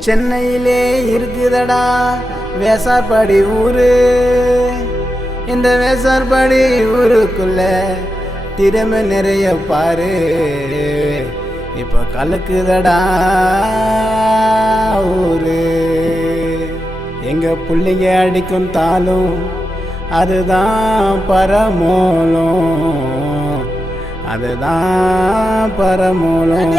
சென்னையிலே இருக்குதடா வேசார்பாடி ஊரு. இந்த வேசார்பாடி ஊருக்குள்ள திறமை நிறைய பாரு. இப்ப கலக்குதடா ஊரு. எங்க புள்ளைங்க அடிக்கும் தாளும் அதுதான் பரமூலம், அதுதான் பரமூலம்.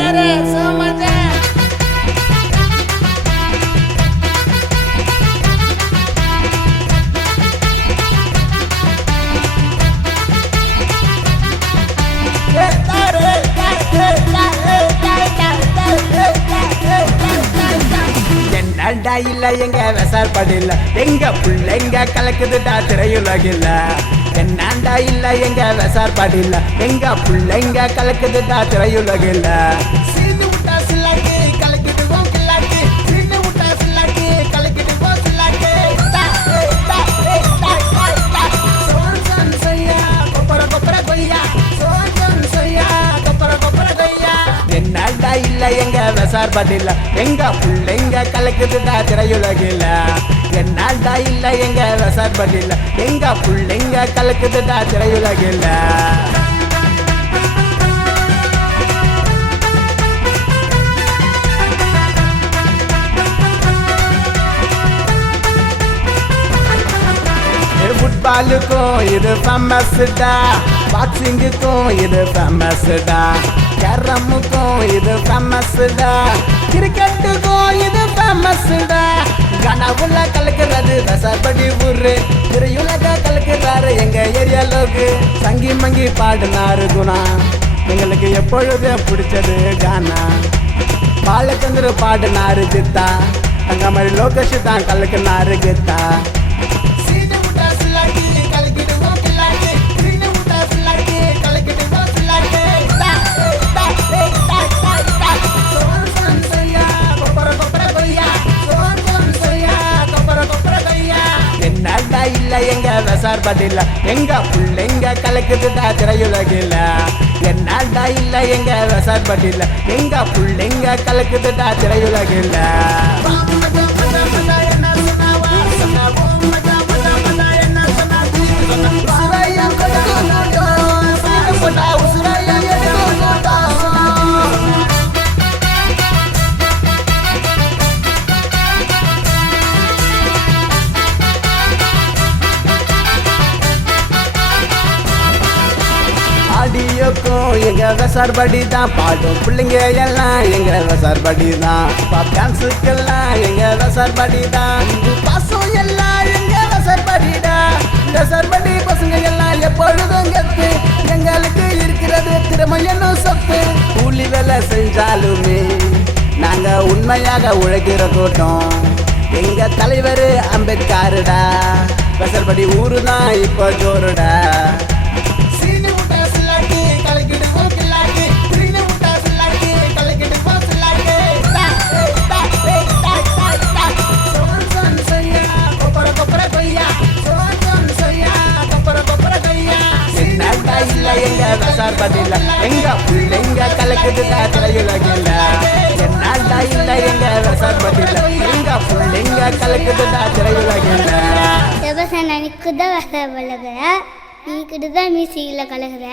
என்னடா இல்ல எங்க வெசார்பாடு இல்ல, எங்க புள்ளைங்க கலக்குதுடா திரையுலகில்ல. என்னடா இல்ல எங்க வெசார்பாடு இல்ல, எங்க புள்ளைங்க கலக்குதுடா திரையுலகில்ல. சீனு விட்டா சில்லாக்கி கலக்கிடுவோம் கில்லாக்கி, சீனு விட்டா சில்லாக்கி கலக்கிடுவோம் சில்லாக்கி. சோன்சன் செய்யா கொப்பர கொப்பர கொய்யா, சோன்சன் செய்யா கொப்பர கொப்பர கொய்யா. என்னடா இல்ல எங்க வெசார்பாடு இல்ல, எங்க புள்ளைங்க கலக்குதுடா திரையுலகில்ல. என்னடா இல்ல எங்க வெசார்பாடு இல்ல, எங்க புள்ளைங்க கலக்குதுடா திரையுலகில்ல. ஃபுட்பாலுக்கும் இது ஃபேமஸ்டா, பாக்ஸிங்குக்கும் இது ஃபேமஸ்டா, கேரமுக்கும் இது ஃபேமஸ்டா, கிரிக்கெட்டுக்கும் இது ஃபேமஸ்டா. கனவுல கலக்கிறது வெசார்பாடி ஊரு, திரையுலக கலக்கிறாரு எங்க ஏரியா லோகு. சங்கி மங்கி பாடினாரு குணா, எங்களுக்கு எப்பொழுதும் பிடிச்சது கானா. பாலச்சந்திர பாடினாரு கித்தா, தங்க மாதிரி லோகேஷ் தான் கலக்குனாரு கித்தா. என்னடா இல்ல எங்க வெசார்பாடு இல்ல, எங்க புள்ளைங்க கலக்குதுடா திரையுலகில்ல. என்னடா இல்ல எங்க வெசார்பாடு இல்ல, எங்க புள்ளைங்க கலக்குதுடா திரையுலகில்ல. ஆடியோக்கும் எங்க வெசார்பாடி தான், பாடும் பிள்ளைங்க எல்லாம் எங்க வெசார்பாடி தான், டான்ஸுக்கெல்லாம் எங்க வெசார்பாடி தான், பாசம் எல்லாம் எங்க வெசார்பாடிடா. வெசார்பாடி பசங்க எல்லாம் எப்பொழுதும் கத்து, எங்களுக்கு இருக்கிறது திறமை என்னும் சொத்து. கூலி வேலை செஞ்சாலுமே நாங்க உண்மையாக உழைக்கிற கூட்டம். எங்க தலைவர் அம்பேத்கருடா, வெசார்பாடி ஊரு தான் இப்போ ஜோருடா. என்னடா இல்ல எங்க வெசார்பாடு இல்ல, எங்க புள்ளைங்க கலக்குதுடா திரையுலகில்ல. என்னடா இல்ல எங்க வெசார்பாடு இல்ல, எங்க புள்ளைங்க கலக்குதுடா திரையுலகில்ல. நீக்குதான் வெசார்பாடு, நீக்குதான் மியூசிக்ல கலக்குற.